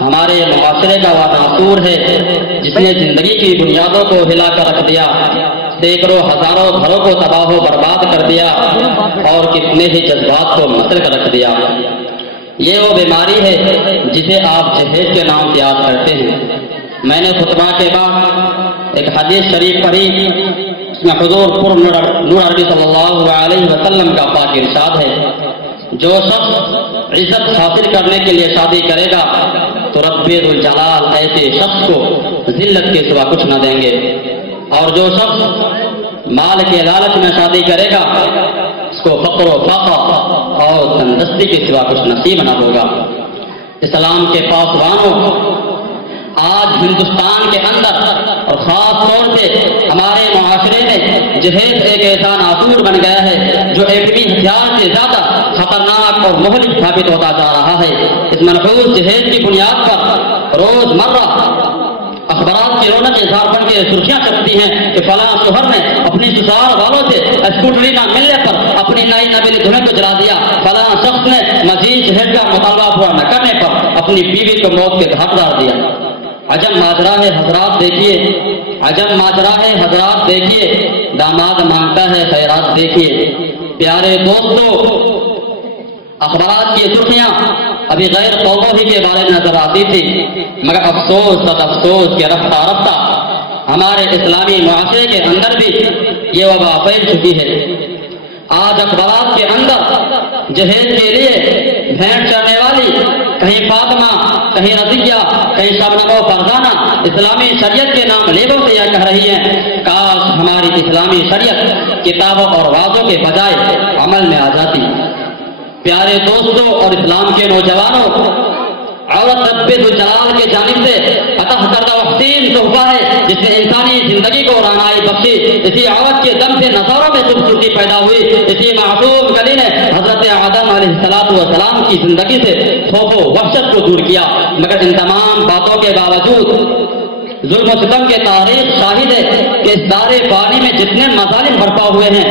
ہمارے معاشرے کا وہ ناصور ہے جس نے زندگی کی بنیادوں کو ہلا کر رکھ دیا، سینکڑوں ہزاروں گھروں کو تباہ و برباد کر دیا اور کتنے ہی جذبات کو مسل کر رکھ دیا۔ یہ وہ بیماری ہے جسے آپ جہیز کے نام سے یاد کرتے ہیں۔ میں نے خطبہ کے بعد ایک حدیث شریف پڑھی، اس میں حضور پر نور عربی صلی اللہ علیہ وسلم کا پاک ارشاد ہے، جو شخص عزت حاصل کرنے کے لیے شادی کرے گا تو رب ذوالجلال ایسے شخص کو ذلت کے سوا کچھ نہ دیں گے، اور جو شخص مال کے لالچ میں شادی کرے گا اس کو فقر و فاقہ اور تندرستی کے سوا کچھ نصیب نہ ہوگا۔ اسلام کے پاسبانوں، آج ہندوستان کے اندر اور خاص طور سے ہمارے معاشرے میں جہیز ایک ایسا ناصور بن گیا ہے جو ایٹمی ہتھیار سے زیادہ خطرناک اور مہلک ثابت ہوتا جا رہا ہے۔ اس منحوس جہیز کی بنیاد پر روز مرہ اخبارات کی رونق اظہار بن کے سرخیاں چھپتی ہیں کہ فلاں شوہر نے اپنی سسرال والوں سے اسکوٹری نہ ملنے پر اپنی نئی نویلی دلہن کو جلا دیا، فلاں شخص نے مزید جہیز کا مطالبہ پورا نہ کرنے پر اپنی بیوی کو موت کے گھاٹ ڈال دیا۔ عجب ماجرا ہے حضرات دیکھیے، عجب ماجرا ہے حضرات دیکھیے، داماد مانگتا ہے خیرات دیکھیے۔ پیارے دوستو، اخبارات کی سرخیاں ابھی غیر قوموں ہی کے بارے میں نظر آتی تھی، مگر افسوس تک افسوس کہ رفتہ رفتہ ہمارے اسلامی معاشرے کے اندر بھی یہ وبا پھیل چکی ہے۔ آج اخبارات کے اندر جہیز کے لیے بھینٹ چڑھنے والی کہیں فاطمہ، کہیں رضیہ، کہیں شبنم و فرزانہ اسلامی شریعت کے نام لیبوں سے یہ کہہ رہی ہیں، کاش ہماری اسلامی شریعت کتابوں اور وعدوں کے بجائے عمل میں آ جاتی۔ پیارے دوستوں اور اسلام کے نوجوانوں، عورت رب ذوالجلال کے جانب سے عطا کردہ حسین تحفہ ہے جس نے انسانی زندگی کو رعنائی بخشی۔ اسی عورت کے دم سے نظاروں میں خوبصورتی پیدا ہوئی، اسی معصوم کلی نے حضرت آدم علیہ السلام کی زندگی سے خوف و وحشت کو دور کیا۔ مگر ان تمام باتوں کے باوجود ظلم و ستم کے تاریخ شاہد ہے کہ اس دارے پانی میں جتنے مظالم برپا ہوئے ہیں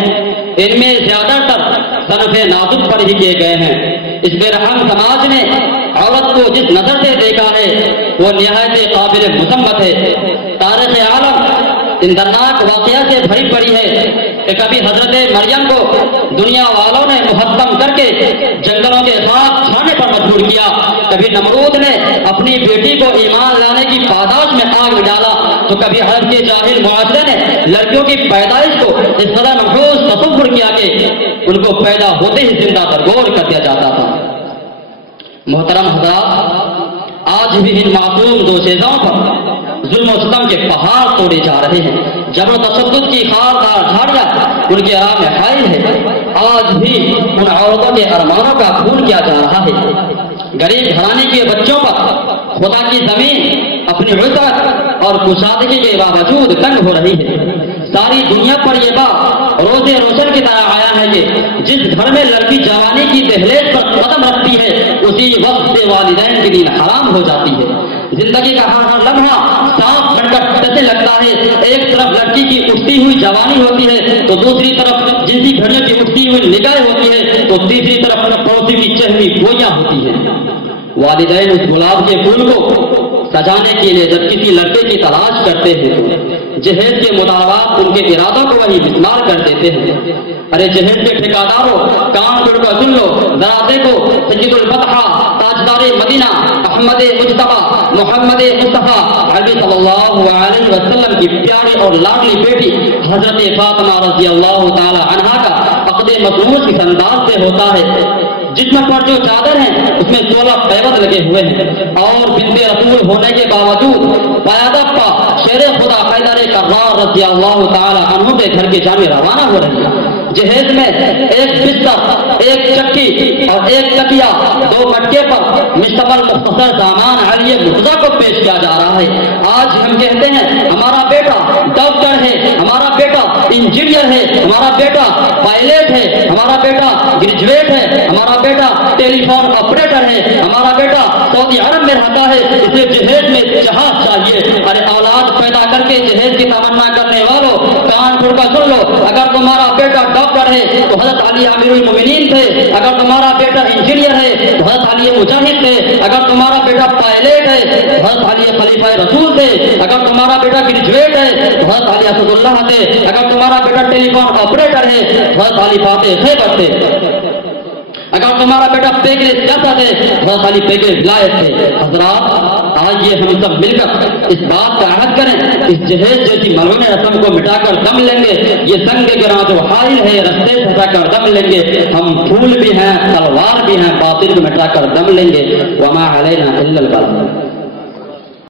ان میں زیادہ تر صنف نازک پر ہی کیے گئے ہیں۔ اس بے رحم سماج نے عورت کو جس نظر سے دیکھا ہے وہ نہایت قابل مذمت ہے۔ تاریخ عالم ان دردناک واقعہ سے بھری پڑی ہے کہ کبھی حضرت مریم کو دنیا والوں نے محتم کر کے جنگلوں کے خاک کھانے پر مجبور کیا، کبھی نمرود نے اپنی بیٹی کو ایمان لانے کی پاداش میں آگ میں ڈالا، تو کبھی عرب کے جاہل معاشرے نے لڑکیوں کی پیدائش کو اس قدر محفوظ تصور کیا کہ ان کو پیدا ہوتے ہی زندہ درگور کر دیا جاتا تھا۔ محترم حضرات، آج بھی ان معصوم دوشیزوں پر ظلم و ستم کے پہاڑ توڑے جا رہے ہیں، جبر و تشدد کی خاردار جھاڑیاں ان کے راہ میں حائل ہے۔ آج بھی ان عورتوں کے ارمانوں کا خون کیا جا رہا ہے۔ غریب گھرانے کے بچوں پر خدا کی زمین اپنی عزت اور کشادگی کے باوجود تنگ ہو رہی ہے۔ ساری دنیا پر یہ بات روزے روشن کی طرح آیا ہے کہ جس گھر میں لڑکی جوانی کی دہلیز پر قدم رکھتی ہے اسی وقت سے والدین کی نیند حرام ہو جاتی ہے۔ زندگی کا ہر لمحہ سانپ بن کر ٹسے لگتا ہے۔ ایک طرف لڑکی کی اٹھتی ہوئی جوانی ہوتی ہے تو دوسری طرف جنسی گھڑیوں کی اٹھتی ہوئی نگاہیں ہوتی ہے تو تیسری طرف پڑوسی کی چہری گویاں ہوتی ہیں۔ والدین اس گلاب کے پھول کو سجانے کے لیے جب کسی لڑکے کی تلاش کرتے ہیں جہیز کے مطالبات ان کے ارادوں کو وہی بسمار کر دیتے ہیں۔ ارے جہیز کے ٹھیکاداروں، کان کھول کر سن لو، ذرا دیکھو سید الفتح تاجدار مدینہ احمد مجتبی محمد مصطفیٰ عربی صلی اللہ علیہ وسلم کی پیاری اور لاڈلی بیٹی حضرت فاطمہ رضی اللہ تعالی عنہا کا عقد مخصوص اس انداز سے ہوتا ہے۔ جسم پر جو چادر ہیں اس میں 16 پیوند لگے ہوئے ہیں اور بنت رسول ہونے کے باوجود قیادت پا شیر خدا حیدر کرار رضی اللہ تعالی عنہ کے گھر کی جانب روانہ ہو رہی ہے۔ جہیز میں ایک بستر، ایک چکی اور ایک تکیا، 2 مٹکے پر مشتمل مختصر سامان علی مرتضیٰ کو پیش کیا جا رہا ہے۔ آج ہم کہتے ہیں ہمارا بیٹا ڈاکٹر ہے، ہمارا بیٹا انجینئر ہے، ہمارا بیٹا پائلٹ ہے، ہمارا بیٹا گریجویٹ ہے، ہمارا بیٹا ٹیلی فون آپریٹر ہے، ہمارا بیٹا سعودی عرب میں رہتا ہے، اسے جہیز میں جہاز چاہیے۔ ارے اولاد پیدا کر کے جہیز کی تمنا کرنے والوں، کان کھول کر سن لو، اگر تمہارا بیٹا ڈاکٹر ہے تو حضرت علی امیر المومنین تھے، اگر تمہارا بیٹا انجینئر ہے تو حضرت علی مجاہد تھے، اگر تمہارا بیٹا پائلٹ حضرت علی خلیفہ رسول تھے، اگر تمہارا بیٹا گریجویٹ ہے تو حضرت علی اسد اللہ تھے، اگر تمہارا بیٹا ٹیلی فون آپریٹر ہے تو حضرت علی فاتح خیبر تھے، اگر تمہارا بیٹا پیکر سیاست ہے حضرت علی پیکر ولایت تھے۔ حضرات آئیے ہم سب مل کر اس بات کا عہد کریں، اس جہیز جیسی ملعون رسم کو مٹا کر دم لیں گے، یہ سنگ گراں جو حائل ہے رستے سے ہٹا کر دم لیں گے، ہم پھول بھی ہیں تلوار بھی ہیں، باطل کو مٹا کر دم لیں گے، وما علینا الا البلاغ۔